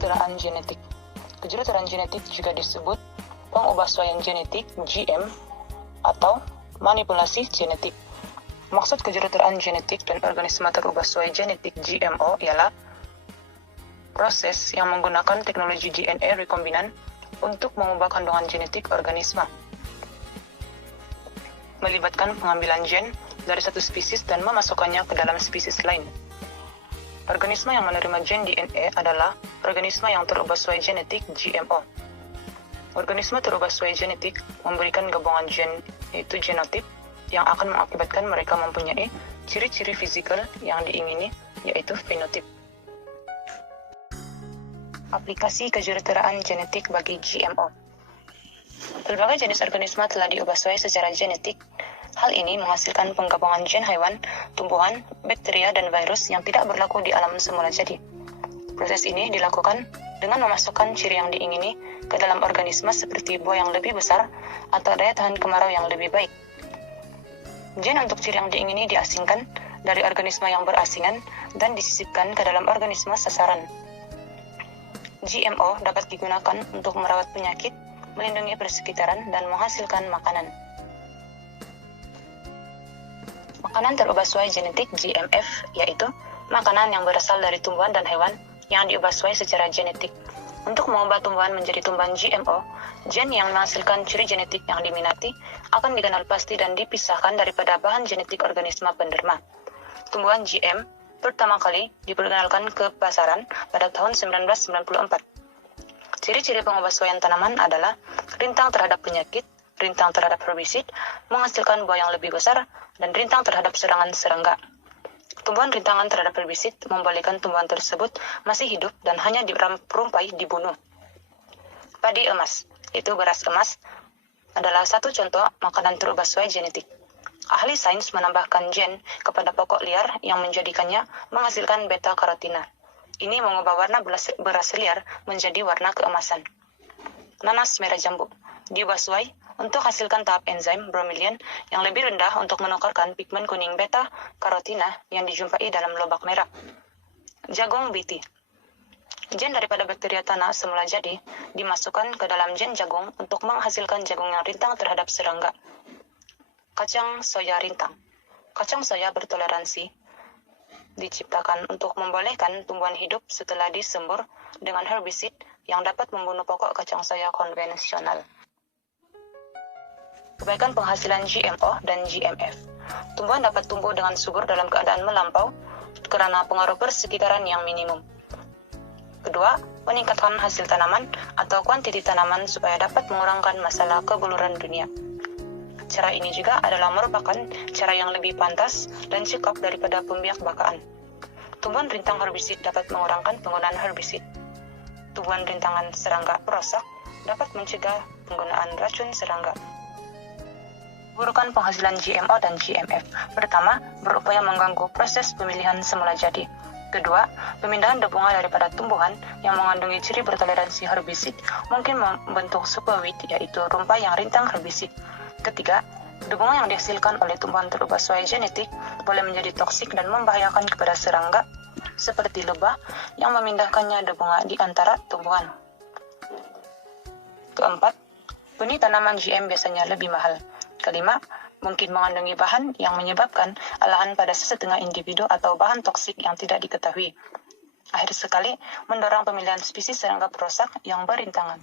Kejuruteraan genetik. Kejuruteraan genetik juga disebut pengubahsuaian genetik (GM) atau manipulasi genetik. Maksud kejuruteraan genetik dan organisme terubahsuai genetik (GMO) ialah proses yang menggunakan teknologi DNA rekombinan untuk mengubah kandungan genetik organisme, melibatkan pengambilan gen dari satu spesies dan memasukkannya ke dalam spesies lain. Organisme yang menerima gen DNA adalah organisme yang terubahsuai genetik (GMO). Organisme terubahsuai genetik memberikan gabungan gen, yaitu genotip, yang akan mengakibatkan mereka mempunyai ciri-ciri fisikal yang diingini, yaitu fenotip. Aplikasi kejuruteraan genetik bagi GMO. Berbagai jenis organisme telah diubahsuai secara genetik. Hal ini menghasilkan penggabungan gen hewan, tumbuhan, bakteria, dan virus yang tidak berlaku di alam semula jadi. Proses ini dilakukan dengan memasukkan ciri yang diingini ke dalam organisme seperti buah yang lebih besar atau daya tahan kemarau yang lebih baik. Gen untuk ciri yang diingini diasingkan dari organisme yang berasingan dan disisipkan ke dalam organisme sasaran. GMO dapat digunakan untuk merawat penyakit, melindungi persekitaran, dan menghasilkan makanan. Makanan terubahsuai genetik GMF yaitu makanan yang berasal dari tumbuhan dan hewan yang diubahsuai secara genetik. Untuk mengubah tumbuhan menjadi tumbuhan GMO, gen yang menghasilkan ciri genetik yang diminati akan dikenal pasti dan dipisahkan daripada bahan genetik organisme penerima. Tumbuhan GM pertama kali diperkenalkan ke pasaran pada tahun 1994. Ciri-ciri pengubahsuaian tanaman adalah rintang terhadap penyakit, rintang terhadap herbisid, menghasilkan buah yang lebih besar, dan rintang terhadap serangan serangga. Tumbuhan rintangan terhadap herbisid membolehkan tumbuhan tersebut masih hidup dan hanya dirumpai dibunuh. Padi emas, yaitu beras emas, adalah satu contoh makanan terubahsuai genetik. Ahli sains menambahkan gen kepada pokok liar yang menjadikannya menghasilkan beta-karotina. Ini mengubah warna beras liar menjadi warna keemasan. Nanas merah jambu diubahsuai untuk hasilkan tahap enzim bromelian yang lebih rendah untuk menukarkan pigmen kuning beta-karotina yang dijumpai dalam lobak merah. Jagung BT. Gen daripada bakteria tanah semula jadi dimasukkan ke dalam gen jagung untuk menghasilkan jagung yang rintang terhadap serangga. Kacang soya rintang. Kacang soya bertoleransi diciptakan untuk membolehkan tumbuhan hidup setelah disembur dengan herbisid yang dapat membunuh pokok kacang soya konvensional. Kebaikan penghasilan GMO dan GMF. Tumbuhan dapat tumbuh dengan subur dalam keadaan melampau karena pengaruh persekitaran yang minimum. Kedua, meningkatkan hasil tanaman atau kuantiti tanaman supaya dapat mengurangkan masalah kebuluran dunia. Cara ini juga adalah merupakan cara yang lebih pantas dan cukup daripada pembiak-bakaan. Tumbuhan rintang herbisid dapat mengurangkan penggunaan herbisid. Tumbuhan rintangan serangga perosak dapat mencegah penggunaan racun serangga. Keburukan penghasilan GMO dan GMF. Pertama, berupaya mengganggu proses pemilihan semula jadi. Kedua, pemindahan bunga daripada tumbuhan yang mengandungi ciri bertoleransi herbisid mungkin membentuk superweed, yaitu rumpai yang rintang herbisid. Ketiga, bunga yang dihasilkan oleh tumbuhan terubahsuai genetik boleh menjadi toksik dan membahayakan kepada serangga, seperti lebah yang memindahkannya bunga di antara tumbuhan. Keempat, benih tanaman GM biasanya lebih mahal. Kelima, mungkin mengandungi bahan yang menyebabkan alahan pada sesetengah individu atau bahan toksik yang tidak diketahui. Akhir sekali, mendorong pemilihan spesies serangga perusak yang berintangan.